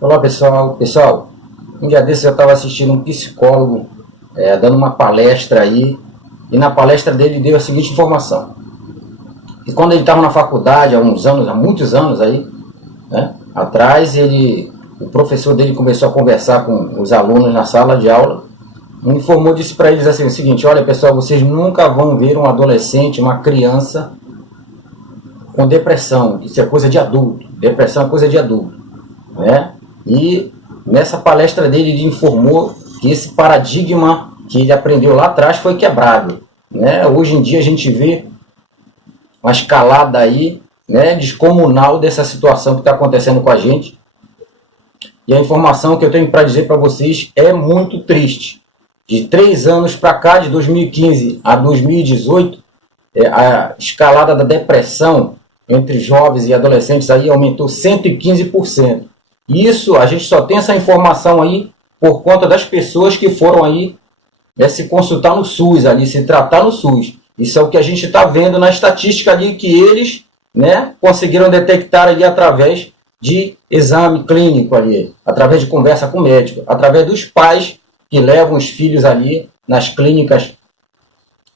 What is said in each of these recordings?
Olá pessoal, um dia desses eu estava assistindo um psicólogo dando uma palestra aí, e na palestra dele deu a seguinte informação: que quando ele estava na faculdade, há uns anos, há muitos anos aí, né, atrás, o professor dele começou a conversar com os alunos na sala de aula, e informou disso para eles assim, o seguinte: olha pessoal, vocês nunca vão ver um adolescente, uma criança com depressão, isso é coisa de adulto, depressão é coisa de adulto, né? E nessa palestra dele ele informou que esse paradigma que ele aprendeu lá atrás foi quebrado, né? Hoje em dia a gente vê uma escalada aí, né, descomunal dessa situação que está acontecendo com a gente. E a informação que eu tenho para dizer para vocês é muito triste. De 3 anos para cá, de 2015 a 2018, a escalada da depressão entre jovens e adolescentes aí aumentou 115%. Isso, a gente só tem essa informação aí por conta das pessoas que foram aí se consultar no SUS, ali, se tratar no SUS. Isso é o que a gente está vendo na estatística ali que eles, né, conseguiram detectar ali através de exame clínico ali, através de conversa com o médico, através dos pais que levam os filhos ali nas clínicas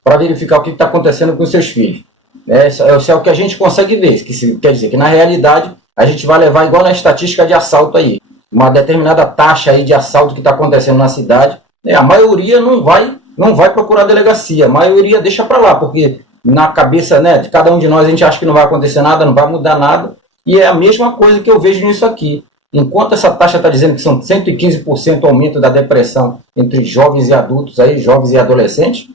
para verificar o que está acontecendo com os seus filhos. Isso é o que a gente consegue ver, quer dizer que na realidade a gente vai levar igual na estatística de assalto aí, uma determinada taxa aí de assalto que está acontecendo na cidade, a maioria não vai procurar delegacia, a maioria deixa para lá, porque na cabeça, né, de cada um de nós a gente acha que não vai acontecer nada, não vai mudar nada, e é a mesma coisa que eu vejo nisso aqui. Enquanto essa taxa está dizendo que são 115% aumento da depressão entre jovens e adultos, aí, jovens e adolescentes,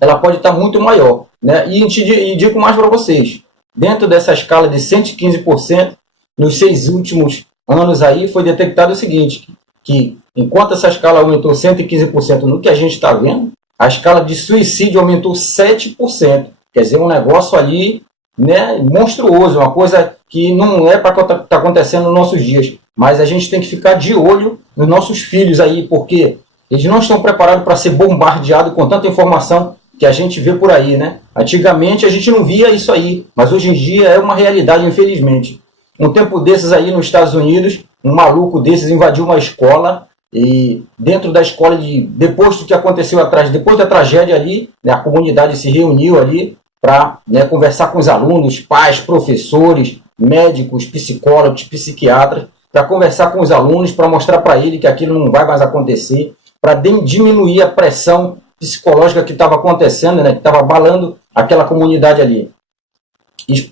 ela pode estar muito maior, né? E digo mais para vocês, dentro dessa escala de 115%, nos 6 últimos anos aí foi detectado o seguinte, que enquanto essa escala aumentou 115% no que a gente está vendo, a escala de suicídio aumentou 7%. Quer dizer, um negócio ali, né, monstruoso, uma coisa que não é para estar acontecendo nos nossos dias. Mas a gente tem que ficar de olho nos nossos filhos aí, porque eles não estão preparados para ser bombardeados com tanta informação que a gente vê por aí, né? Antigamente a gente não via isso aí, mas hoje em dia é uma realidade, infelizmente. Um tempo desses aí nos Estados Unidos, um maluco desses invadiu uma escola e dentro da escola, depois do que aconteceu atrás, depois da tragédia ali, né, a comunidade se reuniu ali para, né, conversar com os alunos, pais, professores, médicos, psicólogos, psiquiatras, para conversar com os alunos, para mostrar para ele que aquilo não vai mais acontecer, para diminuir a pressão psicológica que estava acontecendo, né, que estava abalando aquela comunidade ali.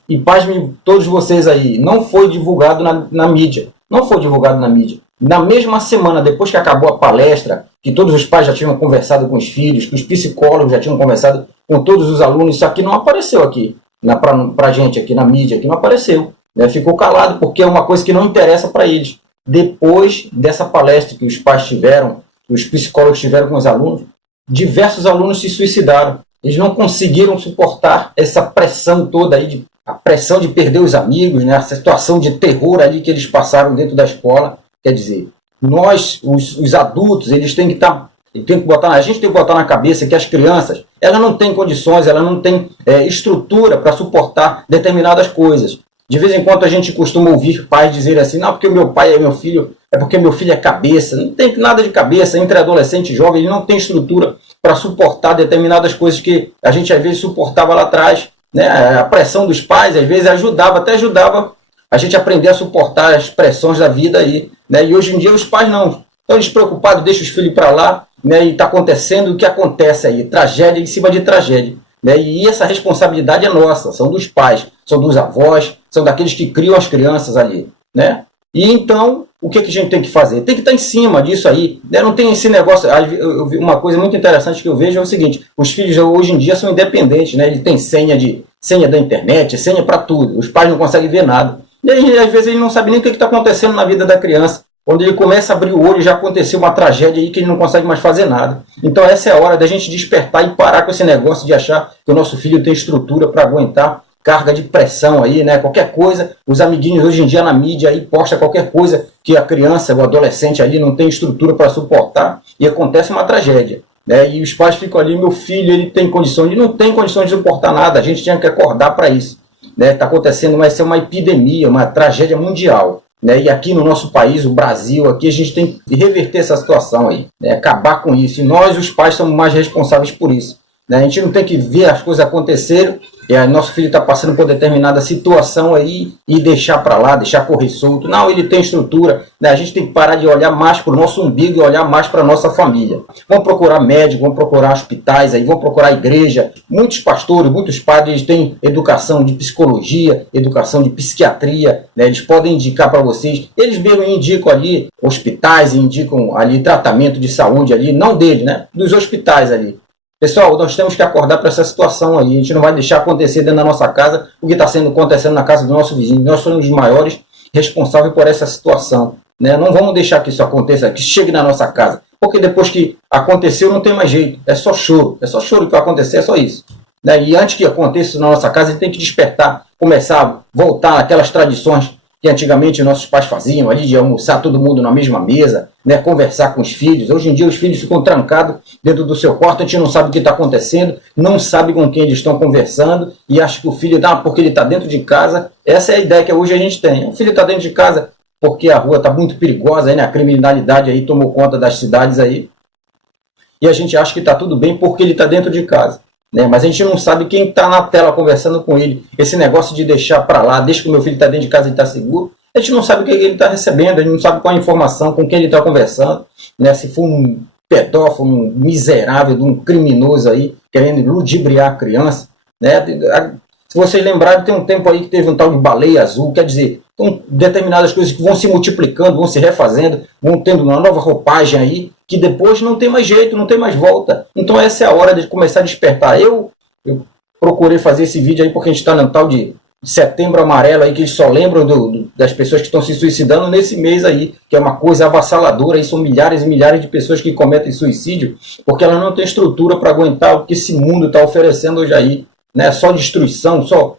E pasmem todos vocês aí, não foi divulgado na mídia. Não foi divulgado na mídia. Na mesma semana, depois que acabou a palestra, que todos os pais já tinham conversado com os filhos, que os psicólogos já tinham conversado com todos os alunos, isso aqui não apareceu aqui, para a gente, aqui na mídia, aqui não apareceu. Né? Ficou calado, porque é uma coisa que não interessa para eles. Depois dessa palestra que os pais tiveram, que os psicólogos tiveram com os alunos, diversos alunos se suicidaram. Eles não conseguiram suportar essa pressão toda aí, a pressão de perder os amigos, né? A situação de terror ali que eles passaram dentro da escola. Quer dizer, nós, os adultos, eles têm que estar, a gente tem que botar na cabeça que as crianças, elas não têm condições, elas não têm estrutura para suportar determinadas coisas. De vez em quando a gente costuma ouvir pais dizer assim, não, porque o meu pai é meu filho, é porque meu filho é cabeça. Não tem nada de cabeça, entre adolescente e jovem, ele não tem estrutura para suportar determinadas coisas que a gente às vezes suportava lá atrás. Né? A pressão dos pais, às vezes, até ajudava a gente a aprender a suportar as pressões da vida aí. Né? E hoje em dia os pais não. Estão despreocupados, deixam os filhos para lá, né? E está acontecendo o que acontece aí, tragédia em cima de tragédia. Né? E essa responsabilidade é nossa, são dos pais, são dos avós, são daqueles que criam as crianças ali. Né? E então, o que a gente tem que fazer? Tem que estar em cima disso aí. Né? Não tem esse negócio. Uma coisa muito interessante que eu vejo é o seguinte: os filhos hoje em dia são independentes, né? Eles têm senha da internet, senha para tudo. Os pais não conseguem ver nada. E aí, às vezes ele não sabe nem o que está acontecendo na vida da criança. Quando ele começa a abrir o olho, já aconteceu uma tragédia aí que ele não consegue mais fazer nada. Então essa é a hora da gente despertar e parar com esse negócio de achar que o nosso filho tem estrutura para aguentar carga de pressão aí, né? Qualquer coisa, os amiguinhos hoje em dia na mídia aí posta qualquer coisa que a criança, o adolescente ali não tem estrutura para suportar e acontece uma tragédia. Né? E os pais ficam ali, meu filho, ele tem condições, ele não tem condições de suportar nada, a gente tinha que acordar para isso. Está acontecendo, vai ser uma epidemia, uma tragédia mundial. né? E aqui no nosso país, o Brasil, aqui a gente tem que reverter essa situação aí, né? Acabar com isso. E nós, os pais, somos mais responsáveis por isso, né? A gente não tem que ver as coisas acontecerem e aí nosso filho está passando por determinada situação aí e deixar para lá, deixar correr solto. Não, ele tem estrutura, né? A gente tem que parar de olhar mais para o nosso umbigo e olhar mais para a nossa família. Vamos procurar médico, vamos procurar hospitais, aí, vamos procurar igreja. Muitos pastores, muitos padres têm educação de psicologia, educação de psiquiatria, né? Eles podem indicar para vocês. Eles mesmo indicam ali hospitais, indicam ali tratamento de saúde ali, não dele, né? Dos hospitais ali. Pessoal, nós temos que acordar para essa situação aí. A gente não vai deixar acontecer dentro da nossa casa o que está acontecendo na casa do nosso vizinho. Nós somos os maiores responsáveis por essa situação, né? Não vamos deixar que isso aconteça, que chegue na nossa casa. Porque depois que aconteceu, não tem mais jeito. É só choro. É só choro que vai acontecer, é só isso, né? E antes que aconteça isso na nossa casa, a gente tem que despertar, começar a voltar àquelas tradições que antigamente nossos pais faziam, ali de almoçar todo mundo na mesma mesa, né, conversar com os filhos. Hoje em dia os filhos ficam trancados dentro do seu quarto, a gente não sabe o que está acontecendo, não sabe com quem eles estão conversando e acha que o filho, porque ele está dentro de casa. Essa é a ideia que hoje a gente tem. O filho está dentro de casa porque a rua está muito perigosa, aí, né, a criminalidade aí tomou conta das cidades aí, e a gente acha que está tudo bem porque ele está dentro de casa, né? Mas a gente não sabe quem está na tela conversando com ele. Esse negócio de deixar para lá, deixa que o meu filho está dentro de casa e está seguro, a gente não sabe o que ele está recebendo, a gente não sabe qual a informação, com quem ele está conversando, né? Se for um pedófilo, um miserável, um criminoso aí, querendo ludibriar a criança, né? Se vocês lembrarem, tem um tempo aí que teve um tal de baleia azul, quer dizer, então, determinadas coisas que vão se multiplicando, vão se refazendo, vão tendo uma nova roupagem aí, que depois não tem mais jeito, não tem mais volta. Então essa é a hora de começar a despertar. Eu procurei fazer esse vídeo aí porque a gente está no tal de Setembro Amarelo aí, que eles só lembram das pessoas que estão se suicidando nesse mês aí, que é uma coisa avassaladora. Aí são milhares e milhares de pessoas que cometem suicídio porque ela não tem estrutura para aguentar o que esse mundo está oferecendo hoje aí, né? Só destruição, só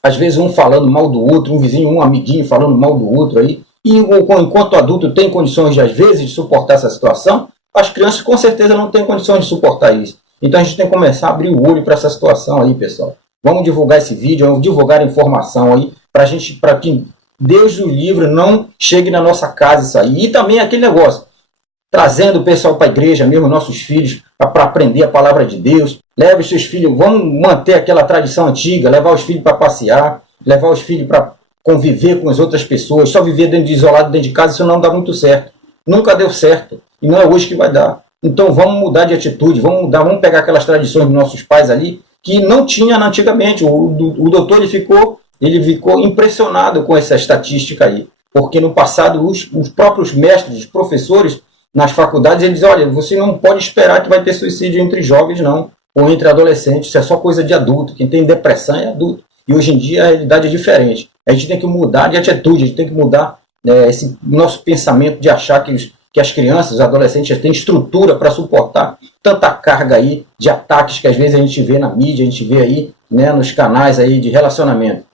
às vezes um falando mal do outro, um vizinho, um amiguinho falando mal do outro aí. E enquanto o adulto tem condições, de, às vezes, de suportar essa situação, as crianças com certeza não têm condições de suportar isso. Então a gente tem que começar a abrir o olho para essa situação aí, pessoal. Vamos divulgar esse vídeo, vamos divulgar a informação aí, para que Deus do livro não chegue na nossa casa isso aí. E também aquele negócio, trazendo o pessoal para a igreja, mesmo nossos filhos, para aprender a palavra de Deus. Leve os seus filhos, vamos manter aquela tradição antiga, levar os filhos para passear, levar os filhos para conviver com as outras pessoas. Só viver isolado dentro de casa, isso não dá muito certo. Nunca deu certo. E não é hoje que vai dar. Então vamos mudar de atitude, vamos pegar aquelas tradições dos nossos pais ali, que não tinha antigamente. O doutor ele ficou impressionado com essa estatística aí. Porque no passado os próprios mestres, os professores, nas faculdades, eles dizem, olha, você não pode esperar que vai ter suicídio entre jovens, não, ou entre adolescentes, isso é só coisa de adulto, quem tem depressão é adulto. E hoje em dia a realidade é diferente. A gente tem que mudar de atitude, a gente tem que mudar esse nosso pensamento de achar que as crianças, os adolescentes têm estrutura para suportar tanta carga aí de ataques que às vezes a gente vê na mídia, a gente vê aí, né, nos canais aí de relacionamento.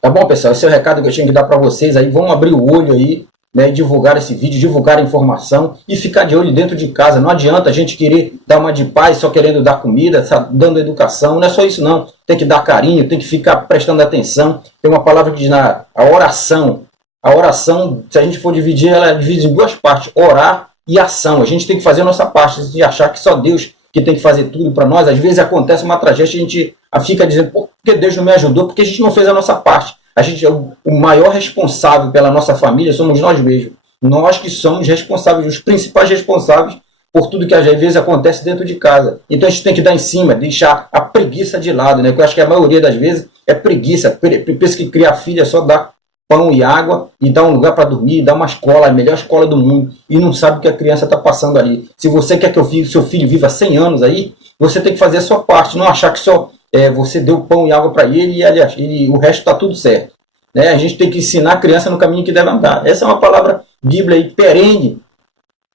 Tá bom, pessoal? Esse é o recado que eu tinha que dar para vocês aí. Vamos abrir o olho aí, né, divulgar esse vídeo, divulgar a informação e ficar de olho dentro de casa. Não adianta a gente querer dar uma de paz só querendo dar comida, dando educação. Não é só isso não. Tem que dar carinho, tem que ficar prestando atenção. Tem uma palavra que diz a oração. A oração, se a gente for dividir, ela é dividida em duas partes, orar e ação. A gente tem que fazer a nossa parte, de achar que só Deus que tem que fazer tudo para nós. Às vezes acontece uma tragédia e a gente fica dizendo, por que Deus não me ajudou? Porque a gente não fez a nossa parte. A gente é o maior responsável pela nossa família, somos nós mesmos. Nós que somos responsáveis, os principais responsáveis por tudo que às vezes acontece dentro de casa. Então a gente tem que dar em cima, deixar a preguiça de lado, né? Porque eu acho que a maioria das vezes é preguiça. Pensa que criar filho é só dar pão e água e dar um lugar para dormir, dar uma escola, a melhor escola do mundo, e não sabe o que a criança está passando ali. Se você quer que o seu filho viva 100 anos aí, você tem que fazer a sua parte, não achar que só você deu pão e água para ele e o resto está tudo certo. Né? A gente tem que ensinar a criança no caminho que deve andar. Essa é uma palavra bíblia aí, perene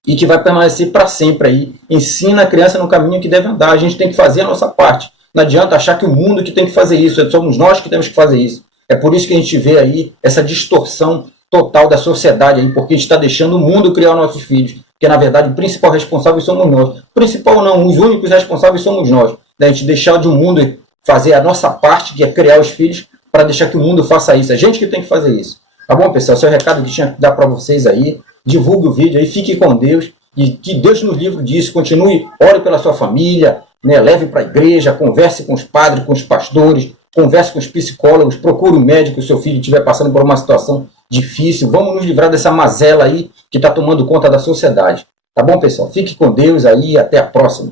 e que vai permanecer para sempre aí. Ensina a criança no caminho que deve andar. A gente tem que fazer a nossa parte. Não adianta achar que o mundo que tem que fazer isso, somos nós que temos que fazer isso. É por isso que a gente vê aí essa distorção total da sociedade aí, porque a gente está deixando o mundo criar os nossos filhos. Porque, na verdade, o principal responsável somos nós. O principal não, os únicos responsáveis somos nós. A gente deixar de um mundo fazer a nossa parte, que é criar os filhos, para deixar que o mundo faça isso. É a gente que tem que fazer isso. Tá bom, pessoal? Esse é o recado que tinha que dar para vocês aí. Divulgue o vídeo aí, fique com Deus. E que Deus nos livre disso. Continue, ore pela sua família, né? Leve para a igreja, converse com os padres, com os pastores, converse com os psicólogos, procure um médico se o seu filho estiver passando por uma situação difícil. Vamos nos livrar dessa mazela aí que está tomando conta da sociedade. Tá bom, pessoal? Fique com Deus aí e até a próxima.